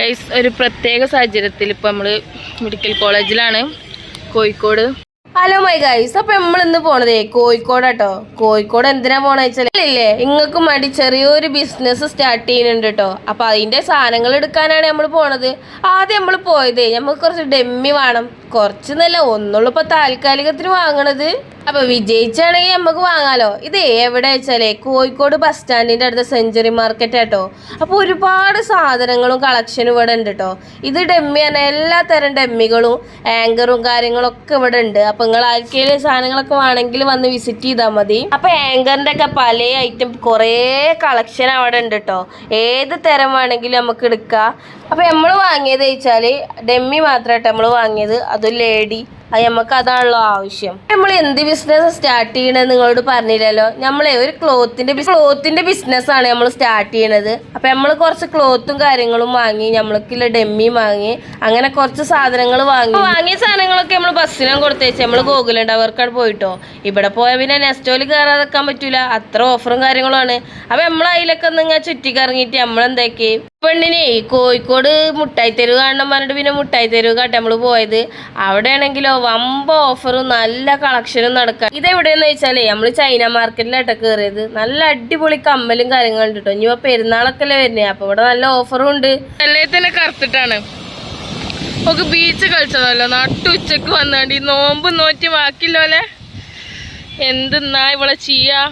Guys ഒരു പ്രത്യേക സാഹചര്യത്തിൽ ഇപ്പം നമ്മൾ മെഡിക്കൽ കോളേജിലാണ് കോഴിക്കോട്. ഹലോ മൈ ഗൈസ്, അപ്പം നമ്മൾ ഇന്ന് പോണതേ കോഴിക്കോടാട്ടോ. കോഴിക്കോട് എന്തിനാ പോണ വെച്ചാലേ ഇങ്ങക്ക് മടി ചെറിയൊരു ബിസിനസ് സ്റ്റാർട്ട് ചെയ്യുന്നുണ്ട് കേട്ടോ. അപ്പൊ അതിന്റെ സാധനങ്ങൾ എടുക്കാനാണ് നമ്മൾ പോണത്. ആദ്യം നമ്മൾ പോയതേ നമുക്ക് കുറച്ച് ഡെമ്മി വേണം. കുറച്ചെന്നല്ല ഒന്നുള്ളൂ ഇപ്പൊ താൽക്കാലികത്തിന് വാങ്ങണത്. അപ്പൊ വിജയിച്ചാണെങ്കിൽ നമുക്ക് വാങ്ങാലോ. ഇത് എവിടെ വെച്ചാലേ കോഴിക്കോട് ബസ് സ്റ്റാൻഡിന്റെ അടുത്ത സെഞ്ചുറി മാർക്കറ്റ് ആട്ടോ. അപ്പൊ ഒരുപാട് സാധനങ്ങളും കളക്ഷനും ഇവിടെ ഉണ്ട് കേട്ടോ. ഇത് ഡെമ്മിയാണ്, എല്ലാ തരം ഡെമ്മികളും ആങ്കറും കാര്യങ്ങളൊക്കെ ഇവിടെ ഉണ്ട്. അപ്പൊ നിങ്ങൾ ആർക്കെങ്കിലും സാധനങ്ങളൊക്കെ വേണമെങ്കിൽ വന്ന് വിസിറ്റ് ചെയ്താൽ മതി. അപ്പൊ ആങ്കറിന്റെ ഒക്കെ പല ഐറ്റം കുറേ കളക്ഷൻ അവിടെ ഉണ്ട് കേട്ടോ. ഏത് തരം വേണമെങ്കിലും നമുക്ക് എടുക്കാം. അപ്പൊ നമ്മൾ വാങ്ങിയത് വെച്ചാല് ഡെമ്മി മാത്രമായിട്ട് നമ്മൾ വാങ്ങിയത്, അതും ലേഡി. അത് നമുക്ക് അതാണല്ലോ ആവശ്യം. നമ്മൾ എന്ത് ബിസിനസ് സ്റ്റാർട്ട് ചെയ്യണമെന്ന് നിങ്ങളോട് പറഞ്ഞില്ലല്ലോ. നമ്മളെ ഒരു ക്ലോത്തിന്റെ ബിസിനസ്സാണ് നമ്മൾ സ്റ്റാർട്ട് ചെയ്യണത്. അപ്പൊ നമ്മൾ കുറച്ച് ക്ലോത്തും കാര്യങ്ങളും വാങ്ങി, നമ്മൾക്കുള്ള ഡെമ്മി വാങ്ങി, അങ്ങനെ കുറച്ച് സാധനങ്ങൾ വാങ്ങിയ സാധനങ്ങളൊക്കെ നമ്മൾ ബസ്സിനാണ് കൊടുത്തേച്ച് നമ്മൾ ഗോകുലണ്ട് അവർക്കാണ് പോയിട്ടോ. ഇവിടെ പോയ പിന്നെ നെസ്റ്റോയിൽ കയറാതെ വെക്കാൻ പറ്റൂല, അത്ര ഓഫറും കാര്യങ്ങളുമാണ്. അപ്പൊ നമ്മൾ അതിലൊക്കെ ഒന്ന് ഇങ്ങനെ ചുറ്റിക്കറങ്ങിയിട്ട് നമ്മളെന്താക്കി പെണ്ണിനെ കോഴിക്കോട് മുട്ടായി തെരുവ് കാണണം പറഞ്ഞിട്ട് പിന്നെ മുട്ടായി തെരുവ് കാട്ടെ നമ്മൾ പോയത്. അവിടെ ആണെങ്കിലോ വമ്പ ഓഫറും നല്ല കളക്ഷനും നടക്കാം. ഇതെവിടെയെന്ന് വെച്ചാലേ നമ്മൾ ചൈന മാർക്കറ്റിലാട്ടോ കയറിയത്. നല്ല അടിപൊളി കമ്മലും കാര്യങ്ങളും ഉണ്ട് കേട്ടോ. ഇനിയിപ്പോ പെരുന്നാളൊക്കെ അല്ലേ വരുന്നേ, അപ്പൊ ഇവിടെ നല്ല ഓഫറും ഉണ്ട്. എല്ലേ തന്നെ കറുത്തിട്ടാണ് ഒക്കെ ബീച്ച് കളിച്ചതല്ലോ. നട്ടുച്ചക്ക് വന്നാണ്ട് ഈ നോമ്പ് നോറ്റി ബാക്കില്ലോലെ എന്തെന്നാ ഇവിടെ ചെയ്യാ.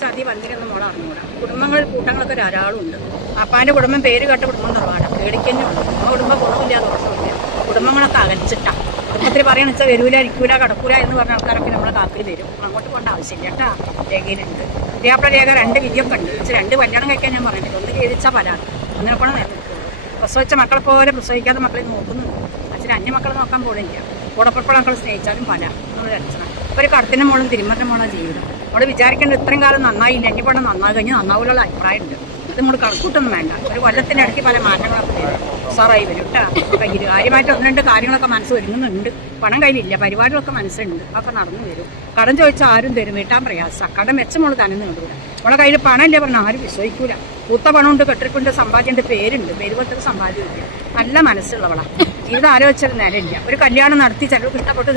ചതി വന്നിരുന്ന മോളെ അറിഞ്ഞൂടാ. കുടുംബങ്ങൾ കൂട്ടങ്ങളൊക്കെ ധാരാളമുണ്ട്. അപ്പാൻ്റെ കുടുംബം പേര് കേട്ട കുടുംബം തറവാടാണ്, പേടിക്കന്നുള്ളൂ. ആ കുടുംബം ഗുണമില്ല, ദോഷമില്ല. കുടുംബങ്ങളൊക്കെ അകലിച്ചിട്ടാണ്. കുടുംബത്തിൽ പറയുകയെന്ന് വെച്ചാൽ വരൂല, ഇരിക്കൂല, കടക്കൂല എന്ന് പറഞ്ഞ ആൾക്കാരൊക്കെ നമ്മളെ കാക്കിൽ വരും. അങ്ങോട്ട് പോകേണ്ട ആവശ്യമില്ല കേട്ടാ. രേഖയിലുണ്ട് വിദ്യാഭ്യാസ രേഖ 2 വിധിയൊക്കെ ഉണ്ട്. പക്ഷേ 2 കല്യാണം കഴിക്കാൻ ഞാൻ പറഞ്ഞിട്ടില്ല. ഒന്ന് കേരിച്ചാൽ പലാണ്, ഒന്നിനെ കൂടെ നിലനിൽക്കുന്നത്. പ്രസവിച്ച മക്കളെ പോലെ പ്രസവിക്കാതെ മക്കളെ നോക്കുന്നുണ്ട്. അച്ഛൻ അന്യ മക്കളെ നോക്കാൻ പോണില്ല. കൂടപ്പുറപ്പുള്ള മക്കൾ സ്നേഹിച്ചാലും പല എന്നുള്ള അച്ഛനാണ്. ഇപ്പോൾ ഒരു കടത്തിൻ്റെ മോളും തിരുമറിൻ്റെ മോളും ജീവിതം. അവിടെ വിചാരിക്കേണ്ട ഇത്രയും കാലം നന്നായില്ല, ഇനി പണം നന്നായി കഴിഞ്ഞാൽ നന്നാവുള്ള അഭിപ്രായമുണ്ട്. ഇത് നമ്മൾ കണക്കൂട്ടൊന്നും വേണ്ട. ഒരു കൊല്ലത്തിനിടയ്ക്ക് പല മാറ്റങ്ങളൊക്കെ വരും, ഉസാറായി വരും കേട്ടോ. കയ്യിൽ കാര്യമായിട്ട് 1-2 കാര്യങ്ങളൊക്കെ മനസ്സ് ഒരുങ്ങുന്നുണ്ട്. പണം കയ്യിലില്ല, പരിപാടികളൊക്കെ മനസ്സുണ്ട്, അതൊക്കെ നടന്നു വരും. കടം ചോദിച്ചാൽ ആരും തരും, വീട്ടാൻ പ്രയാസം. കടം വെച്ച മോള് തന്നെ നേടുക. നമ്മളെ കയ്യിൽ പണം ഇല്ല പറഞ്ഞാൽ ആരും വിശ്വസിക്കൂല. പൂത്ത പണമുണ്ട്, കെട്ടിട്ടുണ്ട്, സമ്പാദ്യമുണ്ട്, പേരുണ്ട്. പേര് കൊടുത്തൊക്കെ സമ്പാദ്യമില്ല. നല്ല മനസ്സുള്ളവളാണ്. ജീവിതം ആലോചിച്ചൊരു നിലയില്ല. ഒരു കല്യാണം നടത്തി ചിലർക്ക് ഇഷ്ടപ്പെട്ട്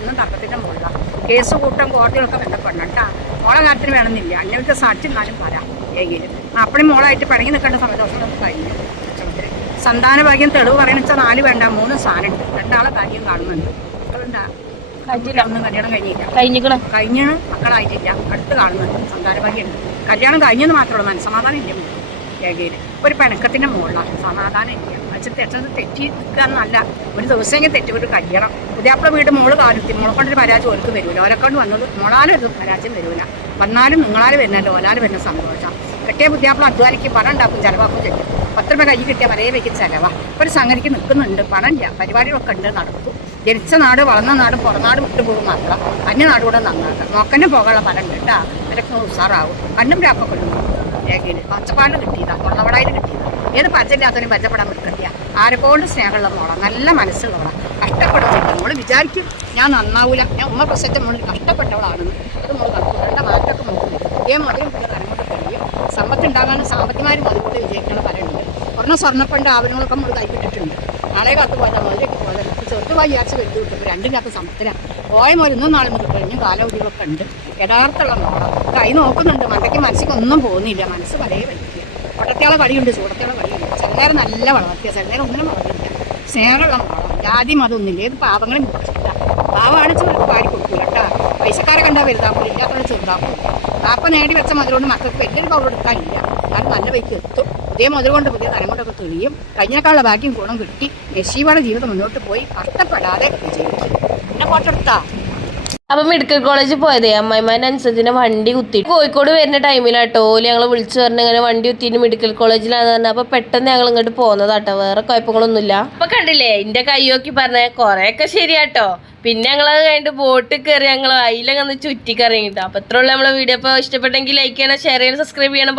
എന്നും തർക്കത്തിൻ്റെ മുകളിലാണ്. കേസ് കൂട്ടം കോടതികളൊക്കെ ബന്ധപ്പെടണം കേട്ടാ. മോളെ കാര്യത്തിന് വേണമെന്നില്ല, അന്യവിധ സാക്ഷി എന്നാലും പറയാം. ഏകയിലും അപ്പഴും മോളായിട്ട് പിണങ്ങി നിൽക്കേണ്ട സമയദോഷം കഴിഞ്ഞു. സന്താന ഭാഗ്യം തെളിവ് പറയണ വെച്ചാൽ 4 വേണ്ട 3 സാധനമുണ്ട്. 2 ആളെ കാര്യം കാണുന്നുണ്ട്. മക്കളുണ്ടാ? ഒന്നും കല്യാണം കഴിഞ്ഞ് മക്കളായിട്ടില്ല. അടുത്ത് കാണുന്നുണ്ട്. സന്താന ഭാഗ്യമുണ്ട്. കല്യാണം കഴിഞ്ഞെന്ന് മാത്രമേ ഉള്ളൂ. മനസ്സമാധാനം ഇല്ല രേഖയിൽ. ഒരു പിണക്കത്തിൻ്റെ മുകളിലാണ്, സമാധാനം ഇല്ല. അച്ഛൻ തെറ്റി നിൽക്കുക എന്നല്ല, ഒരു ദിവസമെങ്കിൽ തെറ്റി ഒരു കല്യാണം. പുതിയാപ്പിള വീട് മോള് കാലത്തി മോളെ കൊണ്ടൊരു പരാജയം ഓർക്ക് വരില്ല. ഓലക്കൊണ്ട് വന്നത് മോളാലൊരു പരാജയം വരില്ല. വന്നാലും നിങ്ങളാൽ വരുന്നല്ലോ, ഓലാൽ വരുന്ന സന്തോഷം. കെട്ടിയ പുതിയാപ്പിള അധ്വാനിക്കും, പണം ഉണ്ടാക്കും, ചിലവാക്കും ചെയ്യും. 10 രൂപ കൈ കിട്ടിയ വരേ വയ്ക്കും ചിലവാ. ഒരു സംഗതിക്ക് നിൽക്കുന്നുണ്ട്, പണമില്ല, പരിപാടികളൊക്കെ ഉണ്ട്, നടക്കും. ജനിച്ച നാട് വളർന്ന നാട് പുറനാട് വിട്ടുപോകും മാത്രം. അന്യനാട് കൂടെ നന്നാക്കാം. നോക്കന്നെ പോകാനുള്ള ഫലം ഉണ്ട് കേട്ടാ. അവരൊക്കെ ഉസാറാവും. കണ്ണും രാപ്പൊക്കെ ഉണ്ട് രേഖയിൽ. പച്ചപ്പാലിൽ കിട്ടിയതാണ്, തൊള്ളവടായിൽ കിട്ടിയതാണ്. ഏത് പരിചയമില്ലാത്തവനും പരിചയപ്പെടാൻ നിൽക്കില്ല. ആരെക്കൊണ്ട് സ്നേഹമുള്ള മോളാണ്, നല്ല മനസ്സുള്ളവളാണ്. കഷ്ടപ്പെടുന്നില്ല. നമ്മൾ വിചാരിക്കും ഞാൻ നന്നാവൂല, ഞാൻ ഉമ്മ പ്രസവിച്ച മോളിൽ കഷ്ടപ്പെട്ടവളാണെന്ന്. അത് നമ്മൾ കണക്കൂട്ടേണ്ട മാറ്റമൊക്കെ നോക്കുന്നില്ല. ഇതേ മുതലും പിന്നെ തലമുറ കഴിയും. സമ്പത്തുണ്ടാകാനും സാമ്പത്തികമാരും അതുകൊണ്ട് വിജയിക്കണം പറയുന്നുണ്ട്. പറഞ്ഞ സ്വർണ്ണപ്പണ്ട് ആവണങ്ങളൊക്കെ നമ്മൾ കൈവിട്ടിട്ടുണ്ട്. നാളെ കാത്ത് പോയാൽ മുതലേക്ക് പോലെ ചെറുതുമായി വിചാരിച്ച് വരുത്തി കിട്ടും. 2 സമ്പത്തിലാണ് പോയ മോൽ 1 നാളും കഴിഞ്ഞ് കാലവധിയൊക്കെ ഉണ്ട്. യഥാർത്ഥമുള്ള മോളം കൈ നോക്കുന്നുണ്ട്. മണ്ടയ്ക്ക് മനസ്സിക്ക് ഒന്നും പോകുന്നില്ല. മനസ്സ് പലേ വയ്ക്കുക. ഒട്ടത്തിയാളെ കളിയുണ്ട്, ചൂടത്തിയാളെ കളിയുണ്ട്. ചില നേരം നല്ല വളർത്തിയ, ചില നേരം ഒന്നിനും വളർത്തില്ല. സ്നേഹമുള്ള മോളം. ജാതി മതമൊന്നുമില്ല. ഏത് പാവങ്ങളെ മുറിച്ചിട്ടാ. പാവമാണ് ചോദിച്ച് പാടി കൊടുക്കില്ല കേട്ടാ. പൈസക്കാരെ കണ്ടാൽ വലുതാക്കില്ല, ഇല്ലാത്തവരെ ചെറുതാക്കില്ല. പാപ്പ നേടി വെച്ച മുതലുകൊണ്ട് മക്കൾക്ക് വലിയൊരു പവർ എടുക്കാനില്ല. എന്നാലും നല്ല വൈക്ക് എത്തും. പുതിയ മുതൽ കൊണ്ട് പുതിയ തലം കൊണ്ടൊക്കെ തെളിയും. കഴിഞ്ഞേക്കാളുള്ള ഭാഗ്യം ഗുണം കിട്ടി യശീവയുടെ ജീവിതം മുന്നോട്ട് പോയി കഷ്ടപ്പെടാതെ വിജയിക്കും. പിന്നെ ഫോട്ടെടുത്താ. അപ്പൊ മെഡിക്കൽ കോളേജിൽ പോയതേ അമ്മായിമാരുടെ അനുസരിച്ച് വണ്ടി കുത്തി കോഴിക്കോട് വരുന്ന ടൈമിലാട്ടോ. ഓല് ഞങ്ങൾ വിളിച്ചു പറഞ്ഞ ഇങ്ങനെ വണ്ടി കുത്തിയിട്ട് മെഡിക്കൽ കോളേജിലാന്ന് പറഞ്ഞ. അപ്പൊ പെട്ടെന്ന് ഞങ്ങൾ ഇങ്ങോട്ട് പോകുന്നതാട്ടോ, വേറെ കുഴപ്പങ്ങളൊന്നുമില്ല. അപ്പൊ കണ്ടില്ലേ എന്റെ കൈയോക്കി പറഞ്ഞ കൊറേയൊക്കെ ശരിയാട്ടോ. പിന്നെ ഞങ്ങളത് കഴിഞ്ഞിട്ട് ബോട്ടിൽ കയറി ഞങ്ങൾ അതിലങ്ങ് ചുറ്റിക്കറിയിട്ടോ. അപ്പൊ ഇത്രയുള്ള നമ്മളെ വീഡിയോ. അപ്പോൾ ഇഷ്ടപ്പെട്ടെങ്കിൽ ലൈക്ക് ചെയ്യണം, ഷെയർ ചെയ്യണം, സബ്സ്ക്രൈബ് ചെയ്യണം.